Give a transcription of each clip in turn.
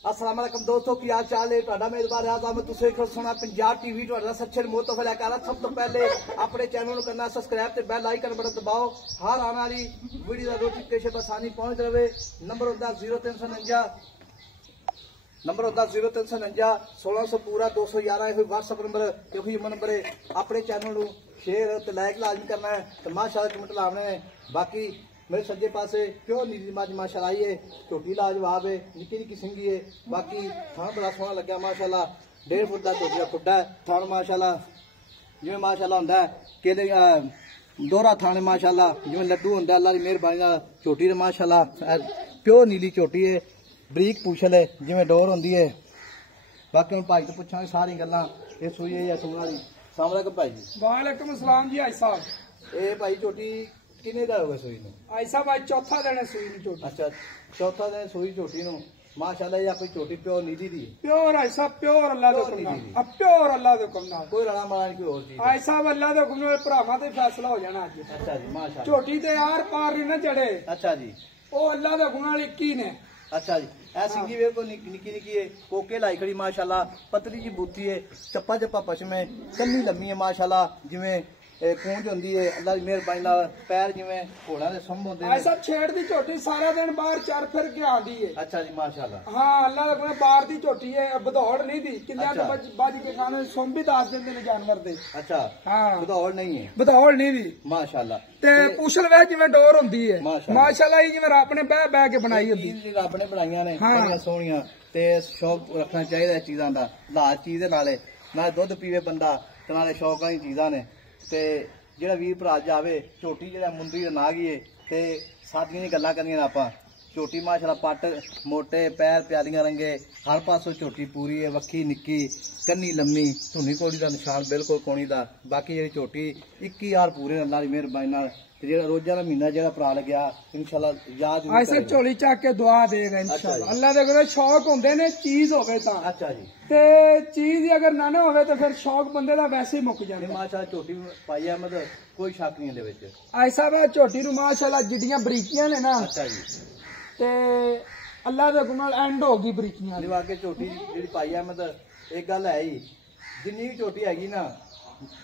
अस्सलाम वालेकुम दोस्तों, की हाल चाल है? तुहाडा मेजबान आज़म तुसीं देखो सोना पंजाब टीवी तुहाडा सच्चे मोतफल है कर। सब तो पहले अपने चैनल को करना सब्सक्राइब ते बेल आइकन बटन दबाओ, हर आने वाली वीडियो का नोटिफिकेशन आसानी पहुंच रहे। नंबर होता 0349 नंबर होता 0349 1600 पूरा 211 व्हाट्सएप नंबर यही नंबर है। अपने चैनल को शेयर ते लाइक लाजमी करना है तो माशाअल्लाह कमेंट लाने है। बाकी मेरे सज्जे पासे प्योर नीली मज माशाअल्लाह आई है, झोटी लाजवाब है, निक्की निक्की सिंगी है। बाकी थान बड़ा सोहना लग्या माशाअल्लाह, 1.5 फुट का झोटी का खुड्डा है। थान माशाअल्लाह जिवें माशाअल्लाह होंदा है केले दोहरा थान माशाअल्लाह जिवें लड्डू होंदा अल्लाह की मेहरबानी नाल। झोटी ते माशाअल्लाह प्योर नीली झोटी है, बरीक पूछल है जिवें डोर होंदी है। बाकी हम भाई तो पुछांगे सारी गल्लां ये सूई है या सूण वाली। अस्सलाम वालेकुम भाई जी। वालेकुम सलाम जी। आई साहब ए भाई झोटी किन्ने दा होगा सूई नूं? आई साहब आज चौथा दिन है सूई नूं झोटी। अच्छा चौथा दिन सूई झोटी नूं माशाअल्लाह। ये अपनी झोटी प्योर नीली दी है, प्योर आई साहब प्योर अल्लाह दे हुक्म नाल। अब प्योर अल्लाह दे हुक्म नाल कोई रला मारा नहीं कोई और चीज। आई साहब अल्लाह दे हुक्म नाल भरावां ते फैसला हो जाना अज। अच्छा जी माशाअल्लाह। झोटी ते यार पार नहीं ना चढ़े। अच्छा जी ओ अल्लाह दे हुक्म नाल 21 ने। अच्छा जी ऐ सिंगी वे को निक्की निक्की है, कोके लाई खड़ी माशाअल्लाह, पतली जी बूती है, चप्पा चप्पा पशम है, कन्नी लम्मी है माशाअल्लाह, जिवें पूंछ होंदी है अल्लाह की मेहरबानी नाल। पैर जिवें घोड़ा दे संभ होंदे आई साहब छेड़ दी झोटी सारा दिन बाहर चर फिर के आंदी है। अच्छा जी माशाअल्लाह। हाँ अल्लाह दे हुक्म नाल बाहर दी झोटी है, बधौड़ नहीं दी। किन्ने तो बज के खाने सुम भी दस देंदे ने जानवर दे। अच्छा हाँ बधौड़ नहीं है, बधौड़ नहीं दी माशाअल्लाह। ते पूछल वे जिवें डोर होंदी है माशाअल्लाह, जिवें रब ने बह बह के बनाई होंदी। रब ने बनाईयां ने बड़ियां सोहणियां ते शौक रखना चाहिए इस चीजां दा। लाज चीज दे नाले दुध पीवे बंदा ते नाले शौक वाली चीजां ने। ते जेड़ा वीर भरा जावे झोटी जेड़ा मुंदरी दा नाग ही है ते सादियां दी गल्लां करनियां ने आपां। झोटी माशाअल्लाह पट मोटे पैर प्यालियां रंगे, हर पासों झोटी पूरी है, वक्खी निक्की कन्नी लम्मी, धुनी कोड़ी दा निशान बिल्कुल कोणी दा। बाकी जेड़ी झोटी 21,000 पूरे अल्लाह दी मेहरबानी नाल। जेड़ा रोजा दा महीना जेड़ा भरा लग्या इंशाअल्लाह याद ऐसे झोली चक के दुआ देगा इंशाअल्लाह। अल्लाह दे कोल शौक होंदे ने चीज होवे तां। अच्छा जी ते चीज अगर ना ना होवे तो फिर शौक बंदे दा वैसे ही मुक जांदा। माशाअल्लाह झोटी पाई है मतलब कोई शक नहीं दे विच। ऐसा वा झोटी नूं माशाअल्लाह जिड्डियां बरीकियां ने ना। अच्छा जी ते अल्लाह दे हुक्म नाल एंड होगी बरीकियां दी। वाकई झोटी जेड़ी पाई है मतलब एक गल है ही, जिन्नी भी झोटी हैगी ना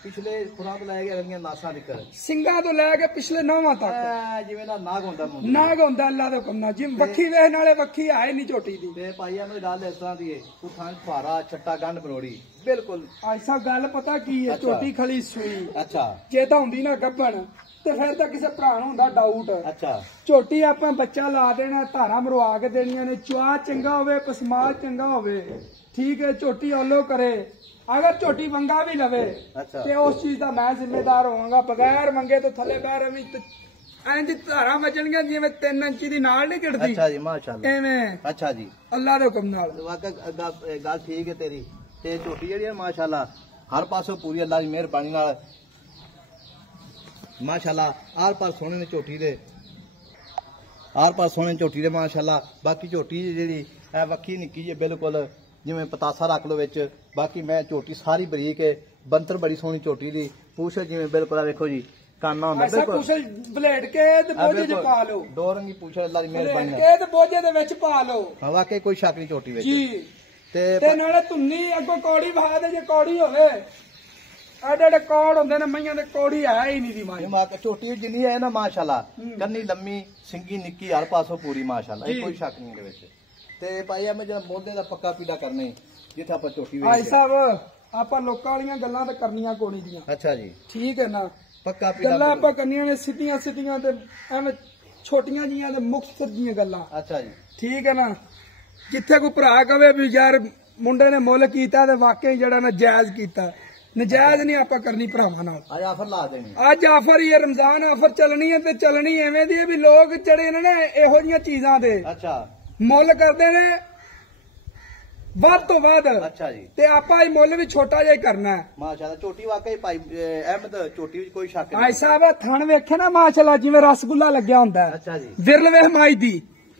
पिछले खुरां तो लै के अगलियां नासां तिकर सिंगा तो लैके पिछले नौवां तक जिवें दा नाग होंदा मुंह नाग होंदा अल्लाह दे हुक्म नाल। जिवें वक्खी वेख नाले वक्खी है नहीं झोटी दी। ते पाई है मतलब गल इस तरह दी है, उठां फारा छट्टा गंढ बरोड़ी बिल्कुल। ऐसा गल पता की है, झोटी खली सूई अच्छा जे तां हुंदी ना गब्बन ते फिर तां किसे भरा नूं हुंदा डाउट। अच्छा झोटी आपां बच्चा ला देना, धारा मरवा के देनियां ने, चुआ चंगा होवे पसमाल चंगा होवे ठीक है, झोटी ओलो करे। अगर झोटी वंगा भी लवे अच्छा ते उस चीज का मैं जिम्मेदार होवांगा। बगैर मंगे तो थले बह रवी इंज धारा वजणगियां जिवें 3 इंची दी नाल नहीं गिरदी। अच्छा जी माशाअल्लाह एवें अच्छा जी अल्लाह दे हुक्म नाल। वाकई गल ठीक है तेरी। ते झोटी जेहड़ी है माशाअल्लाह हर पासों पूरी अल्लाह की मेहरबानी नाल माशाअल्लाह आर पार सोहणे ने झोटी दे, आर पार सोहणे झोटी दे माशाअल्लाह। बाकी झोटी जेहड़ी है वक्खी निक्की जी बिल्कुल जिवें पतासा रख लो विच। बाकी मैं झोटी सारी बरीक है, बंतर बड़ी सोहनी झोटी दी, पूछ जिवें बिल्कुल देखो जी काना होंदा बिल्कुल पूछल ब्लेड के ते बोझे च पा लो, दो रंगी पूछल अल्लाह दी मेहरबानी नाल के ते बोझे दे विच पा लो। वाकई कोई शक नहीं झोटी विच जी। ते नाले धुन्नी अगों कौड़ी वहा दे, जे कौड़ी होवे एडे कौड़ होंदे ने मईयां दे, कौड़ी है ही नहीं दी मां झोटी जिन्नी है ना माशाअल्लाह, कन्नी लम्मी सिंगी निक्की हर पासों पूरी माशाअल्लाह, कोई शक नहीं दे विच। ते भाई मैं जब मोदे दा पक्का पीड़ा करने जिथे आप झोटी भाई साहब आपां लोकां वालियां गल्लां ते करनियां कोनी दियां। अच्छा जी ठीक है ना, पक्का पीड़ा गल्लां आपां करनियां ने सीधियां सीधियां ते एवें छोटियां जियां ते मुख्त दियां गल्लां। अच्छा जी ठीक है ना, जिथे कोई भरा कवे भी यार मुंडे ने मुल कीता ते वाकई जेड़ा ना जायज कीता, नजायज नहीं आपां करनी भरावां नाल। आज आफर ला देनी, अज आफर ही रमजान आफर चलनी है ते चलनी एवें दी भी लोग जड़े ने ना इहो जिहियां चीजां दे अच्छा मुल करते ने वध तो वध। अच्छा जी ते आपां ही मुल भी छोटा जिहा करना है माशाअल्लाह। झोटी वाकई भाई अहमद झोटी विच कोई शक नहीं। भाई साहब थण वेखे ना माशाअल्लाह जिवें रसगुल्ला लग्या हुंदा है। अच्छा जी विरल वेख माई दी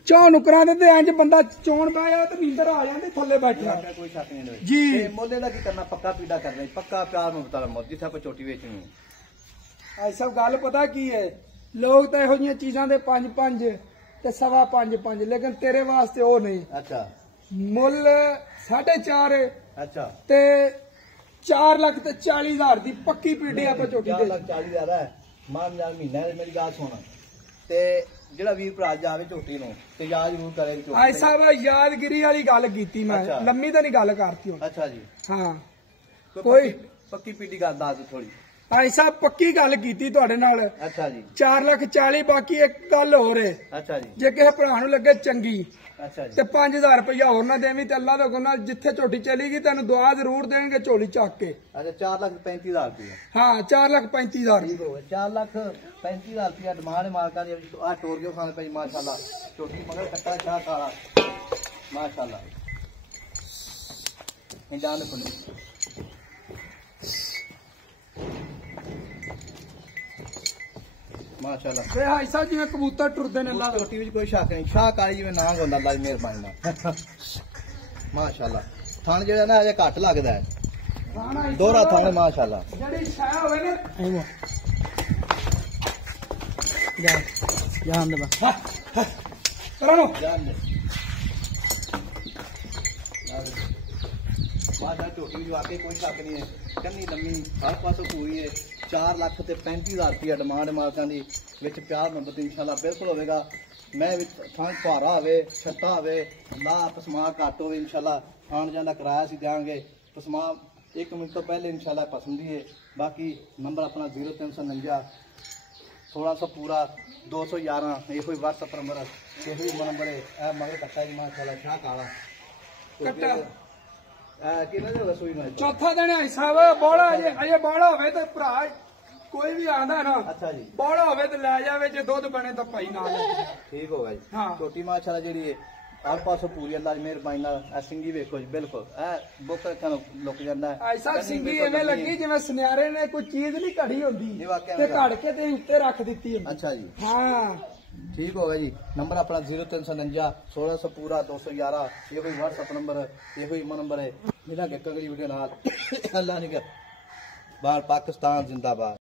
चौ नुकरां दे ते इंज बंदा चौण पाया ते नींदर आ जांदी थल्ले बैठा। कोई शक नहीं जी। मोले दा की करना, पक्का पीड़ा करना, पक्का प्यार मुक्ता मोल जिथे आप झोटी बेचनी। भाई साहब गल पता की है, लोग तो इहो जिहियां चीजां दे 5-5 ते 5.25, लेकिन तेरे वास्ते वो नहीं। अच्छा ਮੁੱਲ 4.5 ਅੱਛਾ ਤੇ 4,40,000 ਦੀ ਪੱਕੀ ਪੀਡੀ ਆਪਾਂ ਝੋਟੀ ਦੇ 4,40,000 ਹੈ ਮਾਨ ਨਾਲ ਮਹੀਨਾ ਦੀ ਮੇਰੀ ਗੱਲ ਸੁਣ ਤੇ ਜਿਹੜਾ ਵੀਰ ਭਰਾ ਜਾਵੇ ਝੋਟੀ ਨੂੰ ਤੇ ਯਾਦ ਜ਼ਰੂਰ ਕਰੇ ਝੋਟੀ ਆਈ ਸਾਹਿਬ ਯਾਦਗਿਰੀ ਵਾਲੀ ਗੱਲ ਕੀਤੀ ਮੈਂ ਅੱਛਾ। ਲੰਮੀ ਤਾਂ ਨਹੀਂ ਗੱਲ ਕਰਤੀ ਹੁਣ ਅੱਛਾ ਜੀ ਹਾਂ ਕੋਈ ਪੱਕੀ ਪੀਟੀ ਗੱਲ ਦੱਸ ਥੋੜੀ ਆਈ ਸਾਹਿਬ ਪੱਕੀ ਗੱਲ ਕੀਤੀ ਤੁਹਾਡੇ ਨਾਲ ਅੱਛਾ ਜੀ 4,40,000 ਬਾਕੀ ਇੱਕ ਗੱਲ ਹੋਰ ਹੈ ਅੱਛਾ ਜੀ ਜੇ ਕਿਸੇ ਭਰਾ ਨੂੰ ਲੱਗੇ ਚੰਗੀ ਅੱਛਾ ਜੀ ਤੇ 5,000 ਰੁਪਇਆ ਹੋਰ ਨਾ ਦੇਵੀਂ ਤੇ ਅੱਲਾ ਦੇ ਹੁਕਮ ਨਾਲ ਜਿੱਥੇ ਝੋਟੀ ਚਲੀ ਗਈ ਤੈਨੂੰ ਦੁਆ ਜ਼ਰੂਰ ਦੇਣਗੇ ਝੋਲੀ ਚੱਕ ਕੇ ਅੱਛਾ 4,35,000 ਰੁਪਏ ਹਾਂ 4,35,000 ਠੀਕ ਹੋ ਗਿਆ 4,35,000 ਰੁਪਏ ਡਿਮਾਂਡ ਮਾਲਕਾਂ ਦੀ ਆ ਟੋਰ ਕੇ ਖਾਣ ਪਈ ਮਾਸ਼ਾਅੱਲਾ ਝੋਟੀ ਮਗਰ ਕੱਟਾ ਛਾ ਕਾਲਾ ਮਾਸ਼ਾਅੱਲਾ ਇਹ ਜਾਨ ਖੁੱਲੀ ਮਾਸ਼ਾਅੱਲਾ ਵੇ ਹਾਈ ਸਾਹਿਬ ਜਿਵੇਂ ਕਬੂਤਰ ਟੁਰਦੇ ਨੇ ਅੱਲਾ ਦੇ ਝੋਟੀ ਵਿੱਚ ਕੋਈ ਸ਼ੱਕ ਨਹੀਂ ਸ਼ਾਹ ਕਾਲੀ ਜਿਵੇਂ ਨਾਂ ਹੁੰਦਾ ਅੱਲਾ ਦੀ ਮਿਹਰਬਾਨੀ ਨਾਲ ਮਾਸ਼ਾਅੱਲਾ ਥਣ ਜਿਹੜਾ ਨਾ ਅਜੇ ਘੱਟ ਲੱਗਦਾ ਹੈ ਖਾਣਾ ਇਸ ਦੋਹਰਾ ਤਰ੍ਹਾਂ ਥਣ ਮਾਸ਼ਾਅੱਲਾ ਜਿਹੜੀ ਛਾਇਆ ਹੋਵੇ ਨਾ ਜਾਨ ਦੇ ਕਰਾਂ ਨੂੰ ਜਾਨ ਦੇ ਵਾਦਾ ਝੋਟੀ ਵਿੱਚ ਵਾਕਈ ਕੋਈ ਸ਼ੱਕ ਨਹੀਂ ਹੈ ਕੰਨੀ ਲੰਮੀ ਹਰ ਪਾਸੋਂ ਪੂਰੀ ਹੈ 4,35,000 ਰੁਪਏ ਡਿਮਾਂਡ ਮਾਲਕਾਂ ਦੀ ਵਿੱਚ ਪਿਆਰ ਮੁਹੱਬਤ ਇਨਸ਼ਾਅੱਲਾ ਬਿਲਕੁਲ ਹੋਵੇਗਾ ਮੈਂ ਵਿੱਚ ਥਾਂ ਭਾਰਾ ਹੋਵੇ ਛੱਟਾ ਹੋਵੇ ਲਾ ਪਸਮਾ ਘੱਟ ਹੋਵੇ ਇਨਸ਼ਾਅੱਲਾ ਆਉਣ ਜਾਣ ਦਾ ਕਿਰਾਇਆ ਅਸੀਂ ਦਿਆਂਗੇ ਪਸਮਾ 1 ਮਿੰਟ ਤੋਂ ਪਹਿਲੇ ਇਨਸ਼ਾਅੱਲਾ ਪਸੰਦੀ ਹੈ ਬਾਕੀ ਨੰਬਰ ਆਪਣਾ 0349 1600 ਪੂਰਾ 211 ਇਹੋ ਹੀ WhatsApp ਨੰਬਰ ਇਹੋ ਹੀ ਨੰਬਰ ਹੈ ਇਹ ਮਗਰ ਕੱਟਾ ਜੀ ਮਾਸ਼ਾਅੱਲਾ ਸ਼ਾਹ ਕਾਲਾ ਕੱਟਾ ਕਿੰਨਾ ਦੇ ਰਸੋਈ ਨਾਲ ਚੌਥਾ ਦਿਨ ਹੈ ਸਾਹਿਬ ਬੋਲਾ ਅਜੇ ਬੋਲਾ ਹੋਵੇ ਤੇ ਭਰਾ ਕੋਈ ਵੀ ਆਂਦਾ ਨਾ ਅੱਛਾ ਜੀ ਬੋਲਾ ਹੋਵੇ ਤੇ ਲੈ ਜਾਵੇ ਜੇ ਦੁੱਧ ਬਣੇ ਤਾਂ ਭਾਈ ਨਾਲ ਲੈ ਜਾਵੇ। ਠੀਕ ਹੋ ਗਿਆ ਜੀ ਹਾਂ ਛੋਟੀ ਮਾਸ਼ਾਅੱਲਾ ਜਿਹੜੀ ਹੈ ਹਰ ਪਾਸੋਂ ਪੂਰੀ ਅੱਲਾ ਦੀ ਮਿਹਰਬਾਨੀ ਨਾਲ ਇਹ ਸਿੰਗੀ ਵੇਖੋ ਜੀ ਬਿਲਕੁਲ ਇਹ ਬੁੱਕ ਰੱਖਣ ਲੁਕ ਜਾਂਦਾ ਹੈ ਐਸਾ ਸਿੰਗੀ ਐਵੇਂ ਲੱਗੀ ਜਿਵੇਂ ਸੁਨਿਆਰੇ ਨੇ ਕੋਈ ਚੀਜ਼ ਨਹੀਂ ਘੜੀ ਹੁੰਦੀ ਇਹ ਵਾਕਿਆ ਤੇ ਘੜ ਕੇ ਤੇ ਉੱਤੇ ਰੱਖ ਦਿੱਤੀ ਹੁੰਦੀ ਅੱਛਾ ਜੀ ਹਾਂ ਠੀਕ ਹੋ ਗਿਆ ਜੀ ਨੰਬਰ ਆਪਣਾ 0349 1600 ਪੂਰਾ 211 ਇਹੋ ਹੀ WhatsApp ਨੰਬਰ ਇਹੋ ਹੀ ਨੰਬਰ ਹੈ ਮਿਲਾਂਗੇ ਅਗਲੀ ਵੀਡੀਓ ਨਾਲ ਅੱਲਾ ਨੇ ਬਾਹਰ ਪਾਕਿਸਤਾਨ ਜ਼ਿੰਦਾਬਾਦ